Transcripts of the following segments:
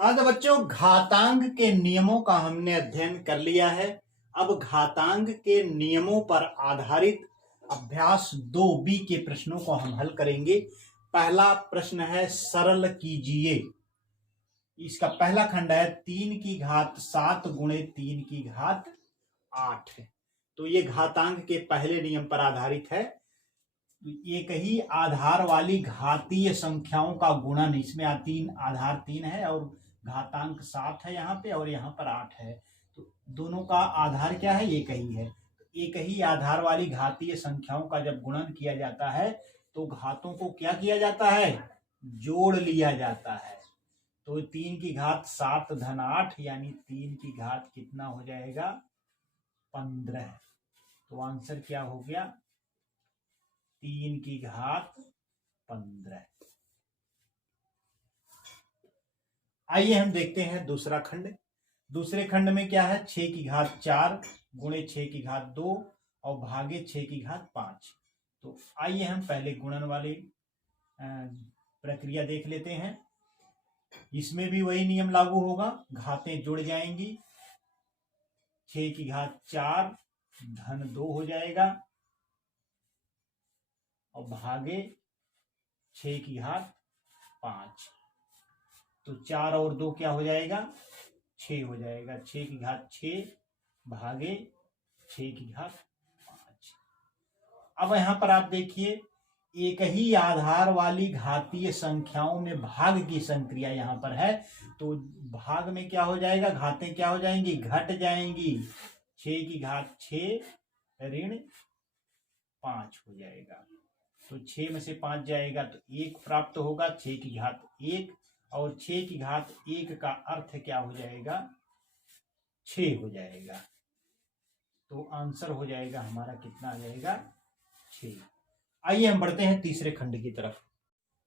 हाँ तो बच्चों, घातांक के नियमों का हमने अध्ययन कर लिया है। अब घातांक के नियमों पर आधारित अभ्यास 2B के प्रश्नों को हम हल करेंगे। पहला प्रश्न है सरल कीजिए। इसका पहला खंड है 3 की घात 7 गुणे 3 की घात 8 है। तो ये घातांक के पहले नियम पर आधारित है। एक ही आधार वाली घातीय संख्याओं का गुणन, इसमें आधार 3 है और घातांक 7 है यहाँ पे, और यहाँ पर 8 है। तो दोनों का आधार क्या है? एक ही है। एक ही आधार वाली घातीय संख्याओं का जब गुणन किया जाता है तो घातों को क्या किया जाता है? जोड़ लिया जाता है। तो 3 की घात 7 धन 8 यानी 3 की घात कितना हो जाएगा? 15। तो आंसर क्या हो गया? 3 की घात 15। आइए हम देखते हैं दूसरा खंड। दूसरे खंड में क्या है? 6 की घात 4 गुणे 6 की घात 2 और भागे 6 की घात 5। तो आइए हम पहले गुणन वाली प्रक्रिया देख लेते हैं। इसमें भी वही नियम लागू होगा, घातें जुड़ जाएंगी। 6 की घात 4 धन 2 हो जाएगा और भागे 6 की घात 5। तो 4 और 2 क्या हो जाएगा? 6 हो जाएगा। 6 की घात 6 भागे 6 की घात 5। अब यहां पर आप देखिए, एक ही आधार वाली घातीय संख्याओं में भाग की संक्रिया यहां पर है। तो भाग में क्या हो जाएगा? घातें क्या हो जाएंगी? घट जाएंगी। 6 की घात 6 ऋण 5 हो जाएगा। तो 6 में से 5 जाएगा तो 1 प्राप्त होगा। 6 की घात 1 और 6 की घात 1 का अर्थ क्या हो जाएगा? 6 हो जाएगा। तो आंसर हो जाएगा हमारा कितना आ जाएगा? 6। आइए हम बढ़ते हैं तीसरे खंड की तरफ।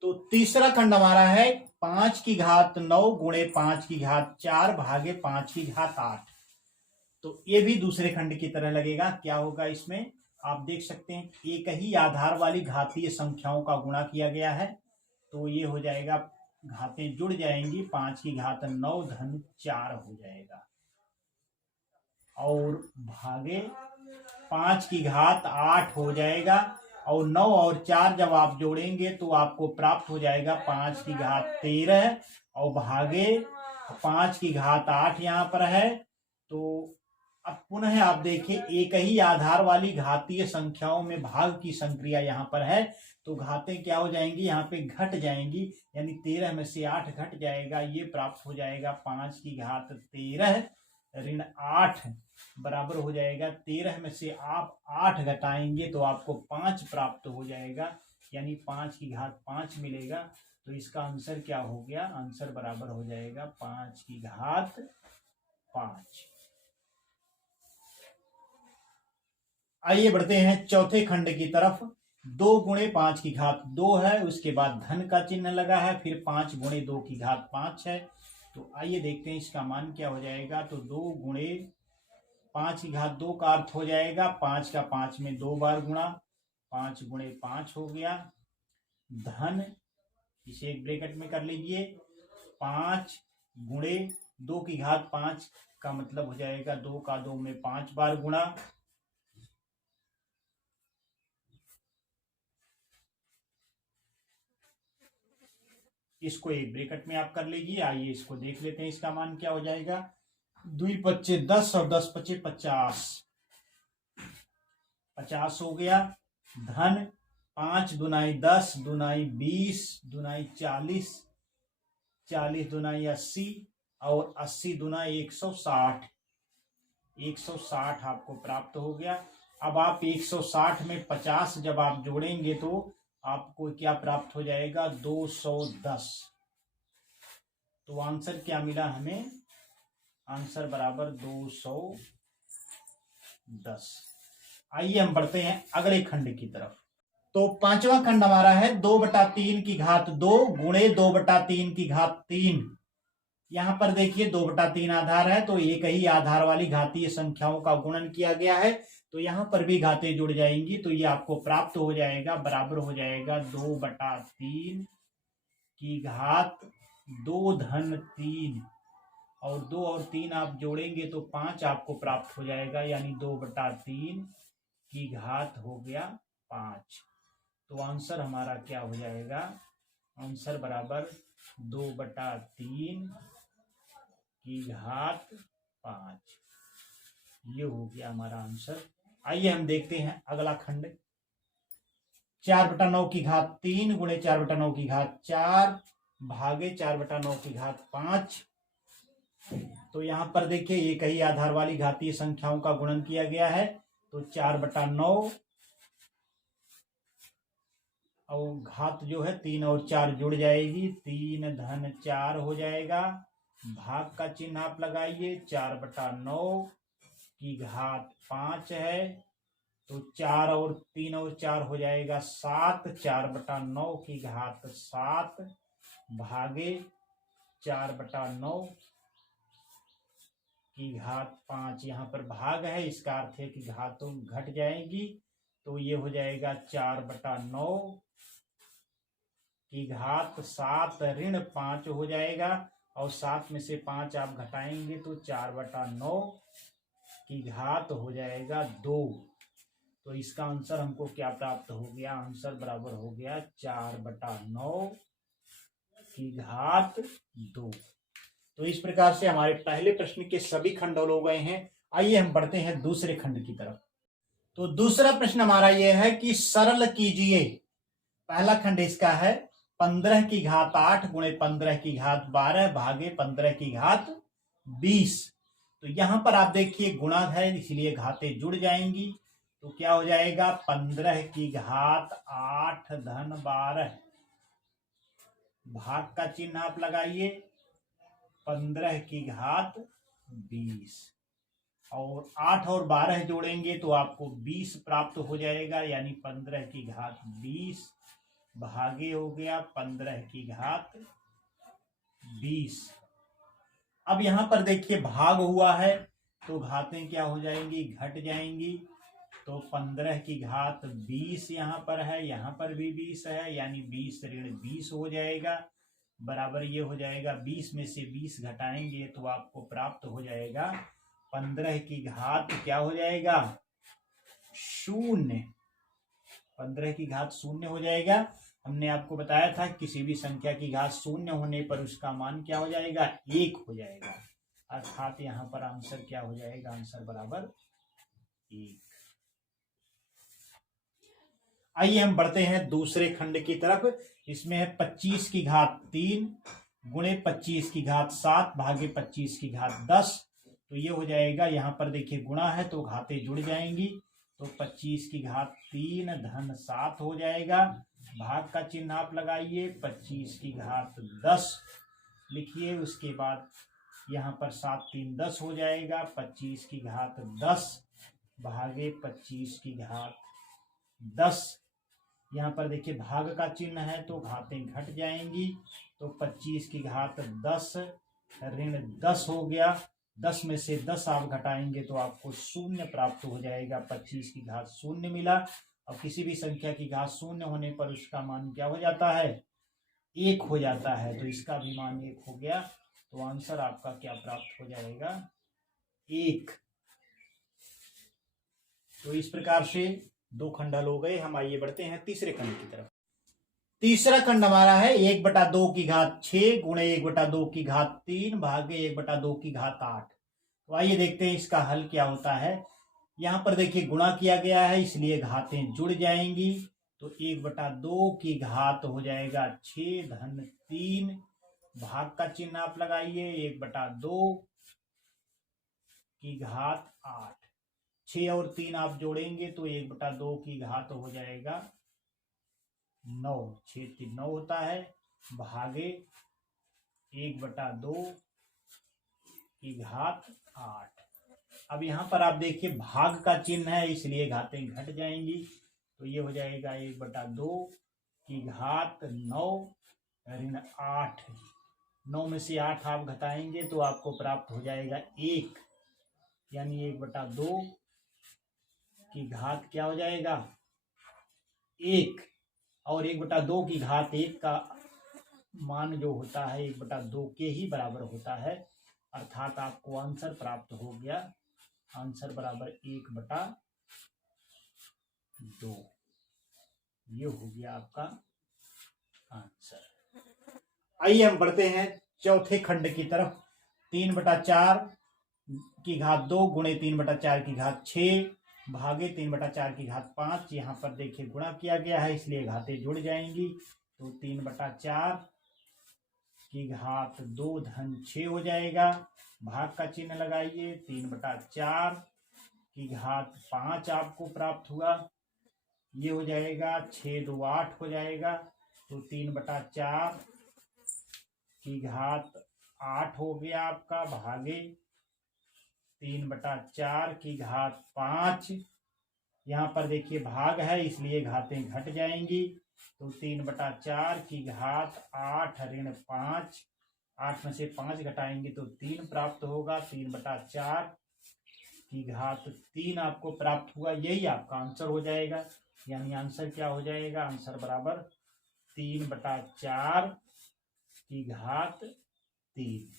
तो तीसरा खंड हमारा है 5 की घात 9 गुणे 5 की घात 4 भागे 5 की घात 8। तो ये भी दूसरे खंड की तरह लगेगा। क्या होगा इसमें? आप देख सकते हैं, एक ही आधार वाली घातीय संख्याओं का गुणा किया गया है। तो ये हो जाएगा, घातें जुड़ जाएंगी। 5 की घात 9 धन 4 हो जाएगा और भागे 5 की घात 8 हो जाएगा। और 9 और 4 जब आप जोड़ेंगे तो आपको प्राप्त हो जाएगा 5 की घात 13 और भागे 5 की घात 8 यहाँ पर है। तो अब पुनः आप देखिए, एक ही आधार वाली घातीय संख्याओं में भाग की संक्रिया यहाँ पर है। तो घातें क्या हो जाएंगी? यहाँ पे घट जाएंगी, यानी 13 में से 8 घट जाएगा। ये प्राप्त हो जाएगा 5 की घात 13 ऋण 8 बराबर हो जाएगा 13 में से आप 8 घटाएंगे तो आपको 5 प्राप्त हो जाएगा, यानी 5 की घात 5 मिलेगा। तो इसका आंसर क्या हो गया? आंसर बराबर हो जाएगा 5 की घात 5। आइए बढ़ते हैं चौथे खंड की तरफ। 2 गुणे 5 की घात 2 है, उसके बाद धन का चिन्ह लगा है, फिर 5 गुणे 2 की घात 5 है। तो आइए देखते हैं इसका मान क्या हो जाएगा। तो 2 गुणे 5 की घात 2 का अर्थ हो जाएगा 5 का 5 में 2 बार गुणा, 5 गुणे 5 हो गया, धन, इसे एक ब्रैकेट में कर लीजिए, 5 गुणे 2 की घात 5 का मतलब हो जाएगा 2 का 2 में 5 बार गुणा, इसको एक ब्रैकेट में आप कर लीजिए। आइए इसको देख लेते हैं, इसका मान क्या हो जाएगा। 2 पच्चे 10 और 10 पच्चे 50, 50 हो गया, धन 5 दुनाई 10 दुनाई 20 दुनाई 40, 40 दुनाई 80 और 80 दुनाई 160, 160 आपको प्राप्त हो गया। अब आप 160 में 50 जब आप जोड़ेंगे तो आपको क्या प्राप्त हो जाएगा? 210। तो आंसर क्या मिला हमें? आंसर बराबर 210। आइए हम बढ़ते हैं अगले खंड की तरफ। तो पांचवा खंड हमारा है 2/3 की घात 2 गुणे 2/3 की घात 3। यहां पर देखिए 2/3 आधार है, तो एक ही आधार वाली घातीय संख्याओं का गुणन किया गया है। तो यहां पर भी घातें जुड़ जाएंगी, तो ये आपको प्राप्त हो जाएगा, बराबर हो जाएगा 2/3 की घात 2 धन 3 और 2 और 3 आप जोड़ेंगे तो 5 आपको प्राप्त हो जाएगा, यानी 2/3 की घात हो गया 5। तो आंसर हमारा क्या हो जाएगा, आंसर बराबर 2/3 की घात 5। ये हो गया हमारा आंसर। आइए हम देखते हैं अगला खंड। 4/9 की घात 3 गुणे 4/9 की घात 4 भागे 4/9 की घात 5। तो यहां पर देखिए ये कई आधार वाली घातीय संख्याओं का गुणन किया गया है। तो 4/9 और घात जो है 3 और 4 जुड़ जाएगी, 3 धन 4 हो जाएगा। भाग का चिन्ह आप लगाइए, 4/9 की घात 5 है तो 4 और 3 और 4 हो जाएगा 7, 4/9 की घात 7 भागे 4/9 की घात 5। यहाँ पर भाग है, इसका अर्थ है कि घातों घट जाएंगी, तो ये हो जाएगा 4/9 की घात 7 ऋण 5 हो जाएगा, और 7 में से 5 आप घटाएंगे तो 4/9 की घात हो जाएगा 2। तो इसका आंसर हमको क्या प्राप्त हो गया, आंसर बराबर हो गया 4/9 की घात 2। तो इस प्रकार से हमारे पहले प्रश्न के सभी खंड हो गए हैं। आइए हम बढ़ते हैं दूसरे खंड की तरफ। तो दूसरा प्रश्न हमारा यह है कि सरल कीजिए। पहला खंड इसका है 15 की घात 8 गुणे 15 की घात 12 भागे 15 की घात 20। तो यहां पर आप देखिए गुणा है, इसलिए घातें जुड़ जाएंगी। तो क्या हो जाएगा, 15 की घात 8 धन 12 भाग का चिन्ह आप लगाइए, 15 की घात 20 और 8 और 12 जोड़ेंगे तो आपको 20 प्राप्त हो जाएगा, यानी 15 की घात 20 भागे हो गया 15 की घात 20। अब यहां पर देखिए भाग हुआ है तो घातें क्या हो जाएंगी, घट जाएंगी। तो 15 की घात 20 यहाँ पर है, यहाँ पर भी 20 है, यानी 20 ऋण 20 हो जाएगा, बराबर ये हो जाएगा 20 में से 20 घटाएंगे तो आपको प्राप्त हो जाएगा 15 की घात क्या हो जाएगा, 0। 15 की घात 0 हो जाएगा। हमने आपको बताया था किसी भी संख्या की घात 0 होने पर उसका मान क्या हो जाएगा, 1 हो जाएगा। अर्थात यहाँ पर आंसर क्या हो जाएगा, आंसर बराबर 1। आइए हम बढ़ते हैं दूसरे खंड की तरफ। इसमें है 25 की घात 3 गुणे 25 की घात 7 भागे 25 की घात 10। तो ये हो जाएगा, यहाँ पर देखिए गुणा है तो घातें जुड़ जाएंगी। तो 25 की घात 3 धन 7 हो जाएगा, भाग का चिन्ह आप लगाइए, 25 की घात 10 लिखिए, उसके बाद यहाँ पर 7 3 10 हो जाएगा, 25 की घात 10 भागे 25 की घात 10। यहाँ पर देखिए भाग का चिन्ह है तो घातें घट जाएंगी। तो 25 की घात 10 ऋण 10 हो गया, 10 में से 10 आप घटाएंगे तो आपको 0 प्राप्त हो जाएगा, 25 की घात 0 मिला। और किसी भी संख्या की घात 0 होने पर उसका मान क्या हो जाता है, 1 हो जाता है। तो इसका भी मान 1 हो गया, तो आंसर आपका क्या प्राप्त हो जाएगा, 1। तो इस प्रकार से 2 खंड हल हो गए। हम आइए बढ़ते हैं तीसरे खंड की तरफ। तीसरा खंड हमारा है 1/2 की घात 6 गुणे 1/2 की घात 3 भागे 1/2 की घात 8। तो आइए देखते हैं इसका हल क्या होता है। यहाँ पर देखिए गुणा किया गया है, इसलिए घातें जुड़ जाएंगी। तो 1/2 की घात हो जाएगा 6 धन 3, भाग का चिन्ह आप लगाइए, 1/2 की घात 8। 6 और 3 आप जोड़ेंगे तो 1/2 की घात हो जाएगा 9, 6 3 9 होता है, भागे 1/2 की घात 8। अब यहाँ पर आप देखिए भाग का चिन्ह है, इसलिए घातें घट जाएंगी। तो ये हो जाएगा 1/2 की घात 9 ऋण 8। 9 में से 8 आप घटाएंगे तो आपको प्राप्त हो जाएगा 1, यानी 1/2 की घात क्या हो जाएगा, 1। और 1/2 की घात 1 का मान जो होता है 1/2 के ही बराबर होता है, अर्थात आपको आंसर प्राप्त हो गया, आंसर बराबर 1/2। ये हो गया आपका आंसर। आइए हम बढ़ते हैं चौथे खंड की तरफ। 3/4 की घात 2 गुणे 3/4 की घात 6 भागे 3/4 की घात 5। यहाँ पर देखिए गुणा किया गया है, इसलिए घातें जुड़ जाएंगी। तो 3/4 की घात 2 धन 6 हो जाएगा। भाग का चिन्ह लगाइए। 3/4 की घात 5 आपको प्राप्त हुआ, ये हो जाएगा 6 2 8 हो जाएगा। तो 3/4 की घात 8 हो गया आपका, भागे 3/4 की घात 5। यहाँ पर देखिए भाग है, इसलिए घातें घट जाएंगी। तो 3/4 की घात 8 ऋण 5, 8 में से 5 घटाएंगे तो 3 प्राप्त होगा। 3/4 की घात 3 आपको प्राप्त हुआ, यही आपका आंसर हो जाएगा। यानी आंसर क्या हो जाएगा, आंसर बराबर 3/4 की घात 3।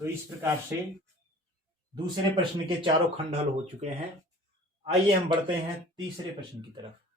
तो इस प्रकार से दूसरे प्रश्न के चारों खंड हल हो चुके हैं। आइए हम बढ़ते हैं तीसरे प्रश्न की तरफ।